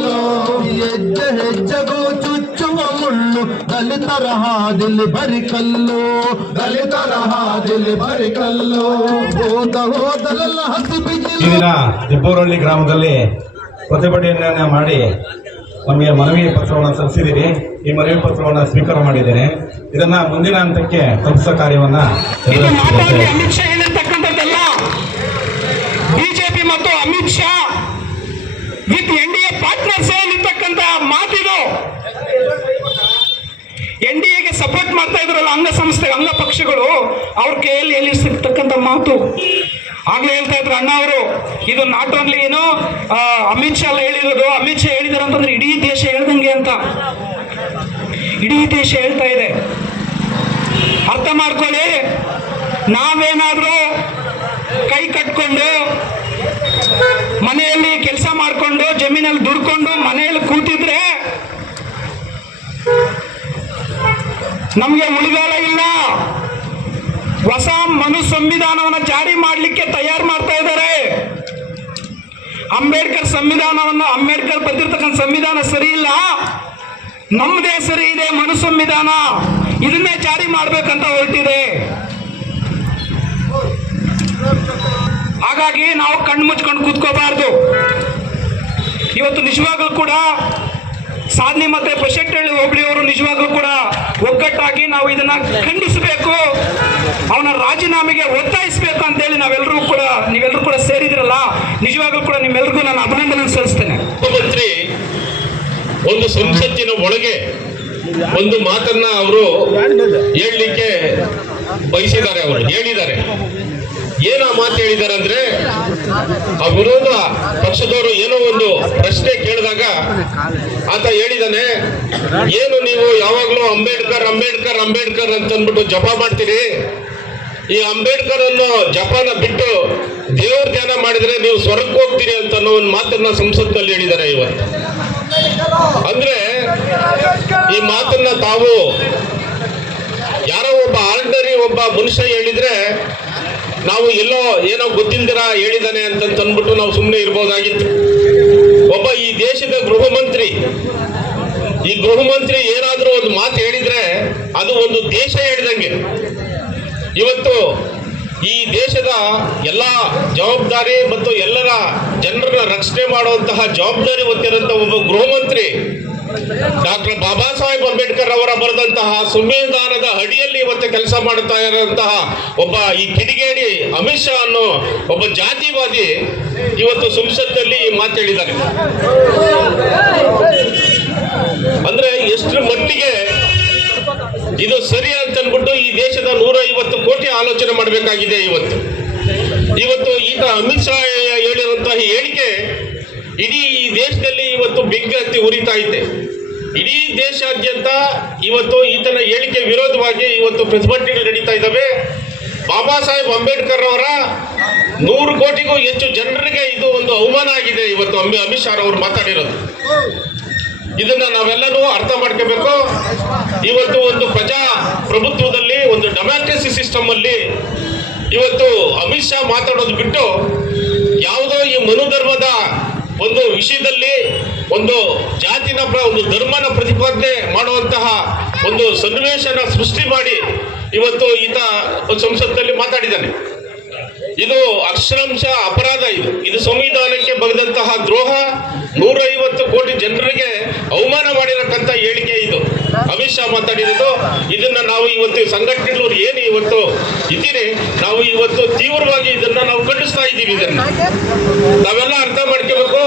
ಕಲ್ಲು ಹೆಜ್ಜೆ ಹೆಜ್ಜೆಗೂ ಚುಚ್ಚುವ ಮುಳ್ಳು ದಲಿತರ ಹಾದಿಲಿ ಬರಿ ಕಲ್ಲು ದಲಿತರ ಹಾದಿಲಿ ಬರಿ ಕಲ್ಲು ಹೋದಲೆಲ್ಲ ಹಸಿ ಬಿಸಿಲು. ಈ ದಿನ ಹೆಬ್ಬೂರಹಳ್ಳಿ ಗ್ರಾಮದಲ್ಲಿ ಪ್ರತಿಭಟನೆಯನ್ನ ಮಾಡಿ ನಮಗೆ ಮನವಿ ಪತ್ರವನ್ನು ಸಲ್ಲಿಸಿದ್ದೀರಿ. ಈ ಮನವಿ ಪತ್ರವನ್ನು ಸ್ವೀಕಾರ ಮಾಡಿದ್ದೇನೆ. ಇದನ್ನ ಮುಂದಿನ ಹಂತಕ್ಕೆ ತಲುಪಿಸೋ ಕಾರ್ಯವನ್ನ ಅಮಿತ್ ಶಾ ಹೇಳಿರ್ತಕ್ಕಂಥದ್ದೆಲ್ಲ ಬಿಜೆಪಿ ಮತ್ತು Amit Shah with NDA partners ಹೇಳಿರ್ತಕ್ಕಂಥ ಮಾತಿದು. NDAಗೆ ಸಪೋರ್ಟ್ ಮಾಡ್ತಾ ಇದ್ರಲ್ಲ ಅಂಗಸಂಸ್ಥೆ ಅಂಗ ಪಕ್ಷಗಳು, ಅವ್ರ ಕೈಯಲ್ಲಿ ಹೇಳಿರ್ತಕ್ಕಂಥ ಮಾತು. ಆಗ್ಲೇ ಹೇಳ್ತಾ ಇದ್ರು ಅಣ್ಣ ಅವರು, ಇದು ನಾಟ್ ಓನ್ಲಿ ಏನು ಅಮಿತ್ ಶಾ ಹೇಳಿರೋದು, ಅಮಿತ್ ಶಾ ಹೇಳಿದಾರೆ ಅಂತಂದ್ರೆ ಇಡೀ ದೇಶ ಹೇಳ್ದಂಗೆ ಅಂತ. ಇಡೀ ದೇಶ ಹೇಳ್ತಾ ಇದೆ. ಅರ್ಥ ಮಾಡ್ಕೊಳ್ಳಿ. ನಾವೇನಾದ್ರೂ ಕೈ ಕಟ್ಕೊಂಡು ಮನೆಯಲ್ಲಿ ಕೆಲಸ ಮಾಡ್ಕೊಂಡು ಜಮೀನಲ್ಲಿ ದುಡ್ಕೊಂಡು ಮನೆಯಲ್ಲಿ ಕೂತಿದ್ರೆ ನಮ್ಗೆ ಉಳಿಗಾಲ ಇಲ್ಲ. ಹೊಸ ಸಂವಿಧಾನವನ್ನು ಜಾರಿ ಮಾಡಲಿಕ್ಕೆ ತಯಾರು ಮಾಡ್ತಾ ಇದ್ದಾರೆ. ಅಂಬೇಡ್ಕರ್ ಬಂದಿರ್ತಕ್ಕಂಥ ಸಂವಿಧಾನ ಸರಿ ಇಲ್ಲ, ನಮ್ಮದೇ ಸರಿ ಇದೆ ಸಂವಿಧಾನ, ಇದನ್ನೇ ಜಾರಿ ಮಾಡ್ಬೇಕಂತ ಹೊರಟಿದೆ. ಹಾಗಾಗಿ ನಾವು ಕಣ್ಣು ಮುಚ್ಕೊಂಡು ಕೂತ್ಕೋಬಾರ್ದು. ಇವತ್ತು ನಿಜವಾಗ್ಲೂ ಕೂಡ ಸಾಧನೆ ಮತ್ತೆ ಬಶೆಟ್ಟಹಳ್ಳಿ ಹೋಬಳಿಯವರು ನಿಜವಾಗ್ಲೂ ಕೂಡ ಒಗ್ಗಟ್ಟಾಗಿ ನಾವು ಇದನ್ನ ಖಂಡಿಸಬೇಕು, ಅವನ ರಾಜೀನಾಮೆಗೆ ಒತ್ತಾಯಿಸಬೇಕು ಅಂತೇಳಿ ನೀವೆಲ್ಲರೂ ಕೂಡ ಸೇರಿದ್ರಲ್ಲ, ನಿಜವಾಗ್ಲೂ ಕೂಡ ನಿಮ್ಮೆಲ್ಲರಿಗೂ ನಾನು ಅಭಿನಂದನೆ ಸಲ್ಲಿಸ್ತೇನೆ. ಮುಖ್ಯಮಂತ್ರಿ ಒಂದು ಸಂಸತ್ತಿನ ಒಳಗೆ ಒಂದು ಮಾತನ್ನ ಅವರು ಹೇಳಲಿಕ್ಕೆ ಬಯಸಿದ್ದಾರೆ. ಅವರು ಹೇಳಿದ್ದಾರೆ. ಏನ ಮಾತು ಹೇಳಿದ್ದಾರೆ ಅಂದ್ರೆ, ಆ ವಿರೋಧ ಪಕ್ಷದವರು ಏನೋ ಒಂದು ಪ್ರಶ್ನೆ ಕೇಳಿದಾಗ ಆತ ಹೇಳಿದಾನೆ, ಏನು ನೀವು ಯಾವಾಗ್ಲೂ ಅಂಬೇಡ್ಕರ್ ಅಂಬೇಡ್ಕರ್ ಅಂಬೇಡ್ಕರ್ ಅಂತ ಅಂದ್ಬಿಟ್ಟು ಜಪ ಮಾಡ್ತೀರಿ, ಈ ಅಂಬೇಡ್ಕರ್ ಅನ್ನೋ ಜಪಾನ ಬಿಟ್ಟು ದೇವ್ರ ಧ್ಯಾನ ಮಾಡಿದ್ರೆ ನೀವು ಸ್ವರ್ಗಕ್ಕೆ ಹೋಗ್ತೀರಿ ಅಂತ ಅನ್ನೋ ಒಂದು ಮಾತನ್ನ ಸಂಸತ್ನಲ್ಲಿ ಹೇಳಿದ್ದಾರೆ ಇವತ್ತು. ಅಂದ್ರೆ ಈ ಮಾತನ್ನ ತಾವು ಯಾರೋ ಒಬ್ಬ ಆರ್ಡಿನರಿ ಒಬ್ಬ ಮನುಷ್ಯ ಹೇಳಿದ್ರೆ ನಾವು ಎಲ್ಲೋ ಏನೋ ಗೊತ್ತಿಲ್ದಿರ ಹೇಳಿದಾನೆ ಅಂತ ಅಂದ್ಬಿಟ್ಟು ನಾವು ಸುಮ್ಮನೆ ಇರ್ಬೋದಾಗಿತ್ತು. ಒಬ್ಬ ಈ ದೇಶದ ಗೃಹ ಮಂತ್ರಿ ಏನಾದ್ರೂ ಒಂದು ಮಾತು ಹೇಳಿದ್ರೆ ಅದು ಒಂದು ದೇಶ ಹೇಳಿದಂಗೆ. ಇವತ್ತು ಈ ದೇಶದ ಎಲ್ಲ ಜವಾಬ್ದಾರಿ ಮತ್ತು ಎಲ್ಲರ ಜನರನ್ನ ರಕ್ಷಣೆ ಮಾಡುವಂತಹ ಜವಾಬ್ದಾರಿ ಹೊತ್ತಿರುವಂತಹ ಒಬ್ಬ ಗೃಹ ಮಂತ್ರಿ ಡಾಕ್ಟರ್ ಬಾಬಾ ಸಾಹೇಬ್ ಅಂಬೇಡ್ಕರ್ ಅವರ ಬರೆದಂತಹ ಸಂವಿಧಾನದ ಅಡಿಯಲ್ಲಿ ಇವತ್ತು ಕೆಲಸ ಮಾಡುತ್ತಾ ಇರುವಂತಹ ಒಬ್ಬ ಈ ಕಿಡಿಗೇಡಿ ಅಮಿತ್ ಶಾ ಅನ್ನೋ ಒಬ್ಬ ಜಾತಿವಾದಿ ಇವತ್ತು ಸಂಸತ್ತಲ್ಲಿ ಮಾತು ಹೇಳಿದ್ದಾರೆ. ಅಂದ್ರೆ ಎಷ್ಟರ ಮಟ್ಟಿಗೆ ಇದು ಸರಿ ಅಂತ ಅನ್ಬಿಟ್ಟು ಈ ದೇಶದ 150 ಕೋಟಿ ಆಲೋಚನೆ ಮಾಡಬೇಕಾಗಿದೆ. ಇವತ್ತು ಈತ ಅಮಿತ್ ಶಾ ಹೇಳಿರುವಂತಹ ಹೇಳಿಕೆ ಇಡೀ ದೇಶದಲ್ಲಿ ಇವತ್ತು ಬೆಂಕಿ ಹತ್ತಿ ಉರಿತಾ ಇದೆ. ಇಡೀ ದೇಶಾದ್ಯಂತ ಇವತ್ತು ಈತನ ಹೇಳಿಕೆ ವಿರೋಧವಾಗಿ ಇವತ್ತು ಪ್ರತಿಭಟನೆಗಳು ನಡೀತಾ ಇದ್ದಾವೆ. ಬಾಬಾ ಸಾಹೇಬ್ ಅಂಬೇಡ್ಕರ್ ಅವರ 100 ಕೋಟಿಗೂ ಹೆಚ್ಚು ಜನರಿಗೆ ಇದು ಒಂದು ಅವಮಾನ ಆಗಿದೆ. ಇವತ್ತು ಅಮಿತ್ ಶಾ ಅವರು ಮಾತಾಡಿರೋದು ಇದನ್ನ ನಾವೆಲ್ಲರೂ ಅರ್ಥ ಮಾಡ್ಕೋಬೇಕು. ಇವತ್ತು ಒಂದು ಪ್ರಜಾಪ್ರಭುತ್ವದಲ್ಲಿ ಒಂದು ಡೆಮಾಕ್ರಸಿ ಸಿಸ್ಟಮ್ ಅಲ್ಲಿ ಇವತ್ತು ಅಮಿತ್ ಶಾ ಮಾತಾಡೋದು ಬಿಟ್ಟು ಯಾವುದೋ ಈ ಮನುಧರ್ಮದ ಒಂದು ವಿಷಯದಲ್ಲಿ ಒಂದು ಜಾತಿನ ಒಂದು ಧರ್ಮನ ಪ್ರತಿಪಾದನೆ ಮಾಡುವಂತಹ ಒಂದು ಸನ್ನಿವೇಶನ ಸೃಷ್ಟಿ ಮಾಡಿ ಇವತ್ತು ಈತ ಸಂಸತ್ತಲ್ಲಿ ಮಾತಾಡಿದ್ದಾನೆ. ಇದು ಅಕ್ಷರಾಂಶ ಅಪರಾಧ. ಇದು ಸಂವಿಧಾನಕ್ಕೆ ಬಗೆದಂತಹ ದ್ರೋಹ. 150 ಕೋಟಿ ಜನರಿಗೆ ಅವಮಾನ ಮಾಡಿರತಕ್ಕಂಥ ಹೇಳಿಕೆ ಇದು ಅಮಿತ್ ಶಾ ಮಾತಾಡಿರೋದು. ಇದನ್ನ ನಾವು ಇವತ್ತು ಸಂಘಟನೆಗಳು ಏನು ಇವತ್ತು ಇದ್ದೀರಿ, ನಾವು ಇವತ್ತು ತೀವ್ರವಾಗಿ ಇದನ್ನ ನಾವು ಖಂಡಿಸ್ತಾ ಇದ್ದೀವಿ. ಇದನ್ನ ನಾವೆಲ್ಲ ಅರ್ಥ ಮಾಡ್ಕೋಬೇಕು.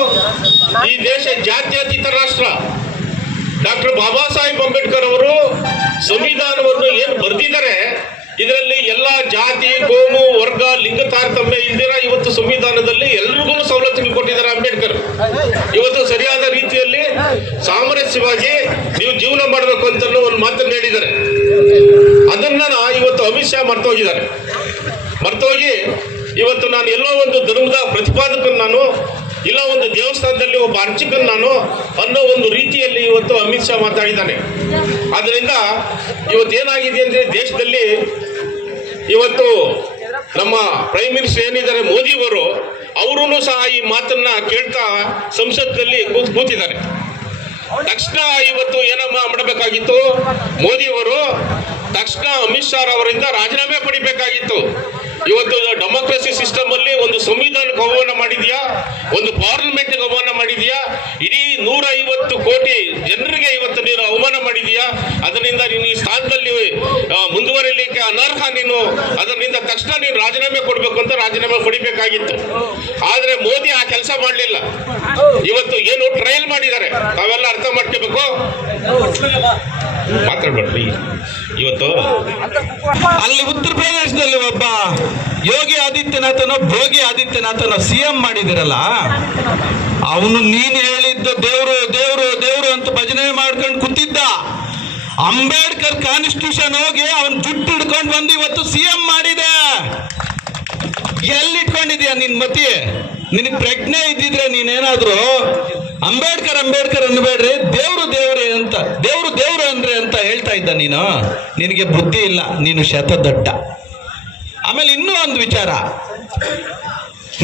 ಈ ದೇಶ ಜಾತ್ಯತೀತ ರಾಷ್ಟ್ರ. ಡಾಕ್ಟರ್ ಬಾಬಾ ಸಾಹೇಬ್ ಅಂಬೇಡ್ಕರ್ ಅವರು ಸಂವಿಧಾನವನ್ನು ಏನು ಬರೆದಿದ್ದಾರೆ, ಇದರಲ್ಲಿ ಎಲ್ಲ ಜಾತಿ, ಕೋಮು, ವರ್ಗ, ಲಿಂಗ ತಾರತಮ್ಯ ಇಲ್ದಿರ ಇವತ್ತು ಸಂವಿಧಾನದಲ್ಲಿ ಎಲ್ರಿಗೂ ಸವಲತ್ತುಗಳು ಕೊಟ್ಟಿದ್ದಾರೆ ಅಂಬೇಡ್ಕರ್. ಇವತ್ತು ಸರಿಯಾದ ರೀತಿಯಲ್ಲಿ ಸಾಮರಸ್ಯವಾಗಿ ನೀವು ಜೀವನ ಮಾಡಬೇಕು ಅಂತ ಒಂದು ಮಾತನ್ನು ಹೇಳಿದ್ದಾರೆ. ಅದನ್ನ ಇವತ್ತು ಅಮಿತ್ ಶಾ ಮರ್ತೋಗಿ ಇವತ್ತು ನಾನು ಎಲ್ಲೋ ಒಂದು ಧರ್ಮದ ಪ್ರತಿಪಾದಕನು ನಾನು, ಇಲ್ಲ ಒಂದು ದೇವಸ್ಥಾನದಲ್ಲಿ ಒಬ್ಬ ಅರ್ಚಕನ್ ನಾನು ಅನ್ನೋ ಒಂದು ರೀತಿಯಲ್ಲಿ ಇವತ್ತು ಅಮಿತ್ ಶಾ ಮಾತಾಡಿದ್ದಾನೆ. ಆದ್ರಿಂದ ಇವತ್ತೇನಾಗಿದೆ ಅಂದ್ರೆ ದೇಶದಲ್ಲಿ ಇವತ್ತು ನಮ್ಮ ಪ್ರೈಮ್ ಮಿನಿಸ್ಟರ್ ಏನಿದ್ದಾರೆ ಮೋದಿ ಅವರು ಅವರೂ ಸಹ ಈ ಮಾತನ್ನ ಕೇಳ್ತಾ ಸಂಸತ್ನಲ್ಲಿ ಕೂತಿದ್ದಾರೆ. ತಕ್ಷಣ ಇವತ್ತು ಏನಮ್ಮ ಮಾಡಬೇಕಾಗಿತ್ತು, ಮೋದಿಯವರು ತಕ್ಷಣ ಅಮಿತ್ ಶಾ ಅವರಿಂದ ರಾಜೀನಾಮೆ ಪಡಿಬೇಕಾಗಿತ್ತು. ಇವತ್ತು ಡೆಮೋಕ್ರಸಿ ಸಿಸ್ಟಮ್ ಅಲ್ಲಿ ಒಂದು ಸಂವಿಧಾನಕ್ಕೆ ಅವಮಾನ ಮಾಡಿದ್ಯಾ, ಒಂದು ಪಾರ್ಲಿಮೆಂಟ್ಗೆ ಅವಮಾನ ಮಾಡಿದ್ಯಾ, ಇಡೀ 150 ಕೋಟಿ ಜನರಿಗೆ ಇವತ್ತು ನೀನು ಅವಮಾನ ಮಾಡಿದ್ಯಾ. ಅದರಿಂದ ನೀನು ಈ ಸ್ಥಾನದಲ್ಲಿ ಮುಂದುವರಿಲಿಕ್ಕೆ ಅನರ್ಹ ನೀನು. ಅದರಿಂದ ತಕ್ಷಣ ನೀನು ರಾಜೀನಾಮೆ ಕೊಡ್ಬೇಕು ಅಂತ ರಾಜೀನಾಮೆ ಪಡಿಬೇಕಾಗಿತ್ತು. ಆದ್ರೆ ಮೋದಿ ಆ ಕೆಲಸ ಮಾಡಲಿಲ್ಲ. ಇವತ್ತು ಏನು ಟ್ರಯಲ್ ಮಾಡಿದ್ದಾರೆ, ತಾವೆಲ್ಲ ಅರ್ಥ ಮಾಡ್ಕೋಬೇಕು. ಮಾತಾಡ್ಬೇಡ್ರಿ. ಇವತ್ತು ಅಲ್ಲಿ ಉತ್ತರ ಪ್ರದೇಶದಲ್ಲಿ ಒಬ್ಬ ಯೋಗಿ ಆದಿತ್ಯನಾಥನೋ ಭೋಗಿ ಆದಿತ್ಯನಾಥನೋ CM ಮಾಡಿದಿರಲ್ಲ, ಅವನು ನೀನು ಹೇಳಿದ್ದ ದೇವ್ರು ದೇವ್ರು ದೇವ್ರು ಅಂತ ಭಜನೆ ಮಾಡ್ಕೊಂಡು ಕೂತಿದ್ದ. ಅಂಬೇಡ್ಕರ್ ಕಾನ್ಸ್ಟಿಟ್ಯೂಷನ್ ಹೋಗಿ ಅವನ್ ಜುಟ್ಟು ಹಿಡ್ಕೊಂಡು ಬಂದು ಇವತ್ತು CM ಮಾಡಿದೆ. ಎಲ್ಲಿಟ್ಕೊಂಡಿದ್ಯಾ ನಿನ್ ಮತಿ? ನಿನಗೆ ಪ್ರಜ್ಞೆ ಇದ್ದಿದ್ರೆ ನೀನೇನಾದ್ರು ಅಂಬೇಡ್ಕರ್ ಅಂಬೇಡ್ಕರ್ ಅನ್ಬೇಡ್ರಿ, ದೇವ್ರು ದೇವ್ರೆ ಅಂತ, ದೇವ್ರು ದೇವ್ರು ಅಂದ್ರೆ ಅಂತ ಹೇಳ್ತಾ ಇದ್ದ ನೀನು. ನಿನಗೆ ಬುದ್ಧಿ ಇಲ್ಲ, ನೀನು ಶತದಡ್ಡ. ಆಮೇಲೆ ಇನ್ನೂ ಒಂದು ವಿಚಾರ,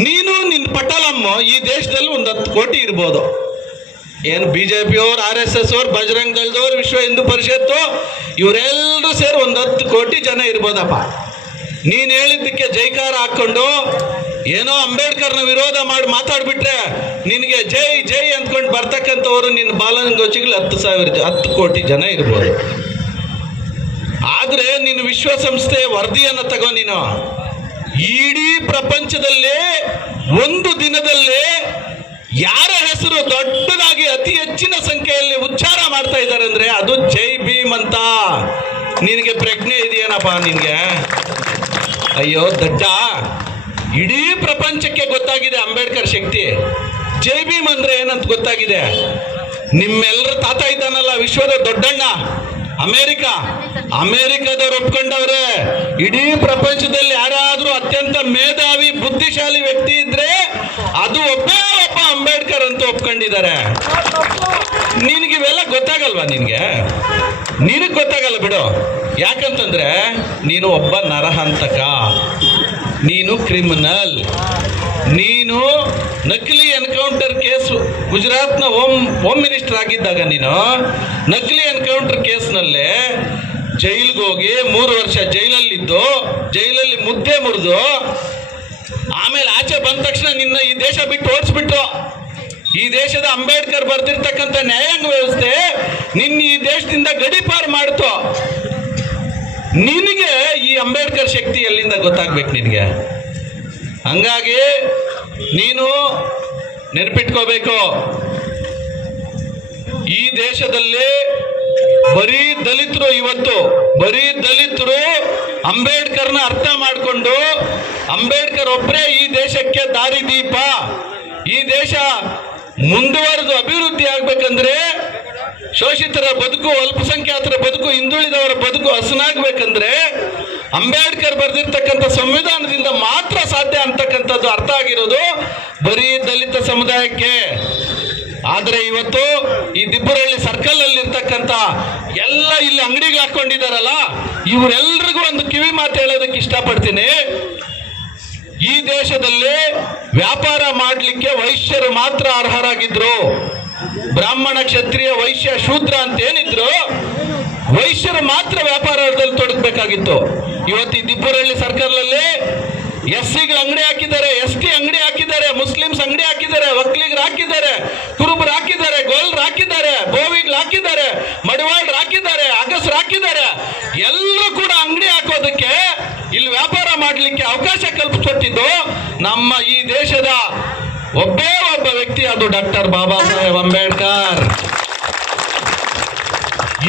ನೀನು ನಿನ್ನ ಪಟಲಮ್ಮ ಈ ದೇಶದಲ್ಲಿ 10 ಕೋಟಿ ಇರ್ಬೋದು. ಏನು BJP ಅವ್ರು, RSS ಅವ್ರು, ಬಜರಂಗ್ ದಳದವ್ರು, ವಿಶ್ವ ಹಿಂದೂ ಪರಿಷತ್ತು ಇವರೆಲ್ಲರೂ ಸೇರಿ 10 ಕೋಟಿ ಜನ ಇರ್ಬೋದಪ್ಪ. ನೀನು ಹೇಳಿದ್ದಕ್ಕೆ ಜೈಕಾರ ಹಾಕೊಂಡು ಏನೋ ಅಂಬೇಡ್ಕರ್ನ ವಿರೋಧ ಮಾಡಿ ಮಾತಾಡ್ಬಿಟ್ರೆ ನಿನಗೆ ಜೈ ಜೈ ಅಂದ್ಕೊಂಡು ಬರ್ತಕ್ಕಂಥವ್ರು ನಿನ್ನ ಬಾಲನಗೋಚಿಗಳು 10 ಕೋಟಿ ಜನ ಇರ್ಬೋದು. ಆದ್ರೆ ನೀನು ವಿಶ್ವಸಂಸ್ಥೆ ವರದಿಯನ್ನು ತಗೋ. ನೀನು ಇಡೀ ಪ್ರಪಂಚದಲ್ಲೇ ಒಂದು ದಿನದಲ್ಲೇ ಯಾರ ಹೆಸರು ದೊಡ್ಡದಾಗಿ ಅತಿ ಹೆಚ್ಚಿನ ಸಂಖ್ಯೆಯಲ್ಲಿ ಉಚ್ಚಾರ ಮಾಡ್ತಾ ಇದ್ದಾರೆ ಅಂದ್ರೆ ಅದು ಜೈ ಭೀಮ್ ಅಂತ. ನಿನಗೆ ಪ್ರಜ್ಞೆ ಇದೆಯೇನಪ್ಪ ನಿನ್ಗೆ? ಅಯ್ಯೋ ದಡ್ಡ, ಇಡೀ ಪ್ರಪಂಚಕ್ಕೆ ಗೊತ್ತಾಗಿದೆ ಅಂಬೇಡ್ಕರ್ ಶಕ್ತಿ. ಜೈ ಭೀಮ್ ಅಂದ್ರೆ ಏನಂತ ಗೊತ್ತಾಗಿದೆ. ನಿಮ್ಮೆಲ್ಲರ ತಾತ ಇದ್ದಾನಲ್ಲ ವಿಶ್ವದ ದೊಡ್ಡಣ್ಣ ಅಮೇರಿಕಾದವ್ರು ಒಪ್ಕೊಂಡವ್ರೆ. ಇಡೀ ಪ್ರಪಂಚದಲ್ಲಿ ಯಾರಾದ್ರೂ ಅತ್ಯಂತ ಮೇಧಾವಿ ಬುದ್ಧಿಶಾಲಿ ವ್ಯಕ್ತಿ ಇದ್ರೆ ಅದು ಒಬ್ಬ ಅಂಬೇಡ್ಕರ್ ಅಂತ ಒಪ್ಕೊಂಡಿದ್ದಾರೆ. ನಿನಗಿವೆಲ್ಲ ಗೊತ್ತಾಗಲ್ವಾ? ನಿನಗೆ ಗೊತ್ತಾಗಲ್ಲ ಬಿಡು. ಯಾಕಂತಂದ್ರೆ ನೀನು ಒಬ್ಬ ನರಹಂತಕ, ನೀನು ಕ್ರಿಮಿನಲ್. ನೀನು ನಕಲಿ ಎನ್ಕೌಂಟರ್ ಕೇಸ್ ಗುಜರಾತ್ನ ಹೋಮ್ ಮಿನಿಸ್ಟರ್ ಆಗಿದ್ದಾಗ ನೀನು ನಕಲಿ ಎನ್ಕೌಂಟರ್ ಕೇಸ್ನಲ್ಲೇ ಜೈಲಿಗೆ ಹೋಗಿ 3 ವರ್ಷ ಜೈಲಲ್ಲಿದ್ದು, ಜೈಲಲ್ಲಿ ಮುದ್ದೆ ಮುರಿದು ಆಮೇಲೆ ಆಚೆ ಬಂದ ತಕ್ಷಣ ನಿನ್ನ ಈ ದೇಶ ಬಿಟ್ಟು ಓಡಿಸ್ಬಿಟ್ರು. ಈ ದೇಶದ ಅಂಬೇಡ್ಕರ್ ಬರ್ದಿರ್ತಕ್ಕಂಥ ನ್ಯಾಯಾಂಗ ವ್ಯವಸ್ಥೆ ನಿನ್ನ ಈ ದೇಶದಿಂದ ಗಡೀಪಾರು ಮಾಡ್ತು. ನಿನಗೆ ಈ ಅಂಬೇಡ್ಕರ್ ಶಕ್ತಿ ಎಲ್ಲಿಂದ ಗೊತ್ತಾಗ್ಬೇಕು ನಿನಗೆ? ಹಂಗಾಗಿ ನೀನು ನೆನಪಿಟ್ಕೋಬೇಕು, ಈ ದೇಶದಲ್ಲಿ ಬರೀ ದಲಿತರು ಅಂಬೇಡ್ಕರ್ನ ಅರ್ಥ ಮಾಡಿಕೊಂಡು ಅಂಬೇಡ್ಕರ್ ಒಬ್ಬರೇ ಈ ದೇಶಕ್ಕೆ ದಾರಿದೀಪ. ಈ ದೇಶ ಮುಂದುವರೆದು ಅಭಿವೃದ್ಧಿ ಆಗ್ಬೇಕಂದ್ರೆ ಶೋಷಿತರ ಬದುಕು, ಅಲ್ಪಸಂಖ್ಯಾತರ ಬದುಕು, ಹಿಂದುಳಿದವರ ಬದುಕು ಹಸನಾಗ್ಬೇಕಂದ್ರೆ ಅಂಬೇಡ್ಕರ್ ಬರೆದಿರ್ತಕ್ಕಂಥ ಸಂವಿಧಾನದಿಂದ ಮಾತ್ರ ಸಾಧ್ಯ ಅಂತಕ್ಕಂಥದ್ದು ಅರ್ಥ ಆಗಿರೋದು ಬರೀ ದಲಿತ ಸಮುದಾಯಕ್ಕೆ. ಆದ್ರೆ ಇವತ್ತು ಈ ದಿಬ್ಬರಹಳ್ಳಿ ಸರ್ಕಲ್ ಅಲ್ಲಿ ಇರ್ತಕ್ಕಂಥ ಎಲ್ಲ ಇಲ್ಲಿ ಅಂಗಡಿಗೆ ಹಾಕೊಂಡಿದಾರಲ್ಲ, ಇವರೆಲ್ಲರಿಗೂ ಒಂದು ಕಿವಿ ಮಾತು ಹೇಳೋದಕ್ಕೆ ಇಷ್ಟಪಡ್ತೀನಿ. ಈ ದೇಶದಲ್ಲಿ ವ್ಯಾಪಾರ ಮಾಡಲಿಕ್ಕೆ ವೈಶ್ಯರು ಮಾತ್ರ ಅರ್ಹರಾಗಿದ್ರು. ಬ್ರಾಹ್ಮಣ, ಕ್ಷತ್ರಿಯ, ವೈಶ್ಯ, ಶೂದ್ರ ಅಂತ ಏನಿದ್ರು ವೈಶ್ಯರು ಮಾತ್ರ ವ್ಯಾಪಾರದಲ್ಲಿ ತೊಡಗಬೇಕಾಗಿತ್ತು. ಇವತ್ತು ಈ ದಿಬ್ಬರಹಳ್ಳಿ ಸರ್ಕಲ್ ಅಲ್ಲಿ SCಗಳ ಅಂಗಡಿ ಹಾಕಿದ್ದಾರೆ, ST ಅಂಗಡಿ ಹಾಕಿದ್ದಾರೆ, ಮುಸ್ಲಿಮ್ಸ್ ಅಂಗಡಿ ಹಾಕಿದ್ದಾರೆ, ಒಕ್ಕಲಿಗರು ಹಾಕಿದ್ದಾರೆ, ಕುರುಬರು ಹಾಕಿದ್ದಾರೆ, ಗೋಲ್ರು ಹಾಕಿದ್ದಾರೆ, ಬೋವಿಗಳು ಹಾಕಿದ್ದಾರೆ, ಮಡಿವಾಳರು ಹಾಕಿದ್ದಾರೆ, ಅಗಸರು ಹಾಕಿದ್ದಾರೆ. ಎಲ್ಲರೂ ಕೂಡ ಅಂಗಡಿ ಹಾಕೋದಕ್ಕೆ, ಇಲ್ಲಿ ವ್ಯಾಪಾರ ಮಾಡಲಿಕ್ಕೆ ಅವಕಾಶ ಕಲ್ಪಿಸ್ಕೊಟ್ಟಿದ್ದು ನಮ್ಮ ಈ ದೇಶದ ಒಬ್ಬ ವ್ಯಕ್ತಿ, ಅದು ಡಾಕ್ಟರ್ ಬಾಬಾ ಸಾಹೇಬ್ ಅಂಬೇಡ್ಕರ್.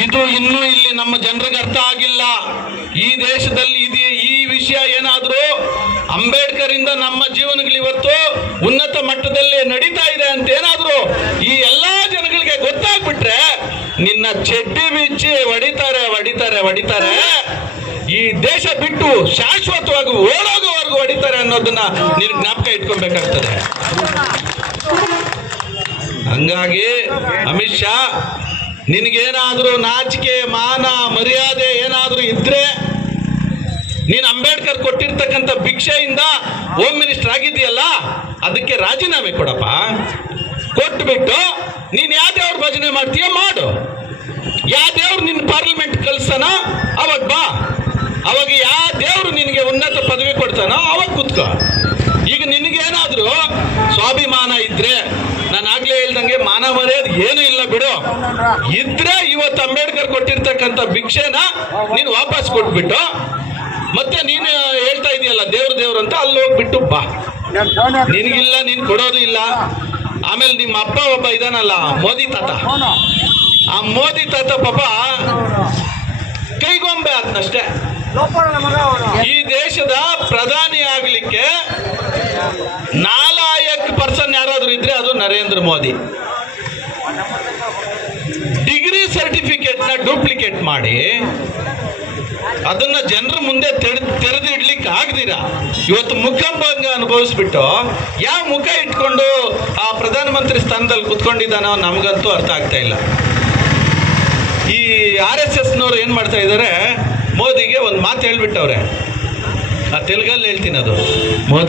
ಇದು ಇನ್ನೂ ಇಲ್ಲಿ ನಮ್ಮ ಜನರಿಗೆ ಅರ್ಥ ಆಗಿಲ್ಲ. ಈ ದೇಶದಲ್ಲಿ ಈ ವಿಷಯ ಏನಾದರೂ ಅಂಬೇಡ್ಕರ್ ಇಂದ ನಮ್ಮ ಜೀವನಗಳು ಇವತ್ತು ಉನ್ನತ ಮಟ್ಟದಲ್ಲಿ ನಡೀತಾ ಇದೆ ಅಂತ ಏನಾದರೂ ಈ ಎಲ್ಲಾ ಜನಗಳಿಗೆ ಗೊತ್ತಾಗ್ಬಿಟ್ರೆ ನಿನ್ನ ಚೆಡ್ಡಿ ಬಿಚ್ಚಿ ಹೊಡಿತಾರೆ. ಈ ದೇಶ ಬಿಟ್ಟು ಶಾಶ್ವತವಾಗಿ ಓಡೋಗೋವರೆಗೂ ಹೊಡಿತಾರೆ ಅನ್ನೋದನ್ನ ನೀನು ಜ್ಞಾಪಕ ಇಟ್ಕೊಬೇಕಾಗ್ತದೆ. ಹಂಗಾಗಿ ಅಮಿತ್ ಶಾ, ನಿನಗೇನಾದ್ರೂ ನಾಚಿಕೆ, ಮಾನ, ಮರ್ಯಾದೆ ಏನಾದ್ರೂ ಇದ್ರೆ ನೀನು ಅಂಬೇಡ್ಕರ್ ಕೊಟ್ಟಿರ್ತಕ್ಕಂಥ ಭಿಕ್ಷೆಯಿಂದ ಹೋಮ್ ಮಿನಿಸ್ಟರ್ ಆಗಿದೆಯಲ್ಲ, ಅದಕ್ಕೆ ರಾಜೀನಾಮೆ ಕೊಡಪ್ಪ. ಕೊಟ್ಬಿಟ್ಟು ನೀನು ಯಾವ ದೇವ್ರ ಭಜನೆ ಮಾಡ್ತೀಯ ಮಾಡು. ಯಾವ ದೇವ್ರು ನಿನ್ನ ಪಾರ್ಲಿಮೆಂಟ್ ಕಳ್ಸನ ಅವಾಗ ಬಾ. ಅವಾಗ ಯಾವ ದೇವ್ರು ನಿನಗೆ ಉನ್ನತ ಪದವಿ ಕೊಡ್ತಾನೋ ಅವಾಗ ಕೂತ್ಕೋ. ಈಗ ನಿನಗೇನಾದ್ರೂ ಸ್ವಾಭಿಮಾನ ಇದ್ರೆ, ನಾನು ಆಗ್ಲೇ ಹೇಳ್ದಂಗೆ ಮಾನ ಮರ್ಯಾದೆ ಏನೂ ಇಲ್ಲ ಬಿಡು, ಇದ್ರೆ ಇವತ್ತು ಅಂಬೇಡ್ಕರ್ ಕೊಟ್ಟಿರ್ತಕ್ಕಂಥ ಭಿಕ್ಷೆನ ನೀನು ವಾಪಸ್ ಕೊಟ್ಬಿಟ್ಟು ಮತ್ತೆ ನೀನು ಹೇಳ್ತಾ ಇದೆಯಲ್ಲ ದೇವ್ರು ಅಂತ ಅಲ್ಲಿ ಹೋಗ್ಬಿಟ್ಟು ಬಾ. ನಿನಗಿಲ್ಲ, ನೀನು ಕೊಡೋದು ಇಲ್ಲ. ಆಮೇಲೆ ನಿಮ್ಮ ಅಪ್ಪ ಒಬ್ಬ ಇದಾನಲ್ಲ ಮೋದಿ ತಾತ, ಆ ಮೋದಿ ತಾತ ಪಾಪ ಕೈಗೊಂಬೆ ಆದ್ನಷ್ಟೇ. ಈ ದೇಶದ ಪ್ರಧಾನಿ ಆಗ್ಲಿಕ್ಕೆ ನಾಲಾಯಕ್ ಪರ್ಸನ್ ಯಾರಾದ್ರೂ ಇದ್ರೆ ಅದು ನರೇಂದ್ರ ಮೋದಿ. ಡಿಗ್ರಿ ಸರ್ಟಿಫಿಕೇಟ್ ನ ಡೂಪ್ಲಿಕೇಟ್ ಮಾಡಿ ಅದನ್ನ ಜನರ ಮುಂದೆ ತೆರೆದಿಡ್ಲಿಕ್ಕೆ ಆಗದಿರ ಇವತ್ತು ಮುಖಭಂಗ ಅನುಭವಿಸ್ಬಿಟ್ಟು ಯಾವ ಮುಖ ಇಟ್ಕೊಂಡು ಆ ಪ್ರಧಾನಮಂತ್ರಿ ಸ್ಥಾನದಲ್ಲಿ ಕುತ್ಕೊಂಡಿದ್ದಾನೋ ನಮಗಂತೂ ಅರ್ಥ ಆಗ್ತಾ ಇಲ್ಲ. ಈ RSS ನವರು ಏನ್ ಮಾಡ್ತಾ ಇದ್ದಾರೆ, ಮೋದಿಗೆ ಒಂದು ಮಾತು ಹೇಳ್ಬಿಟ್ಟವ್ರೆ, ಆ ತೆಲುಗಲ್ಲಿ ಹೇಳ್ತೀನಿ ಅದು. ಮೋದಿ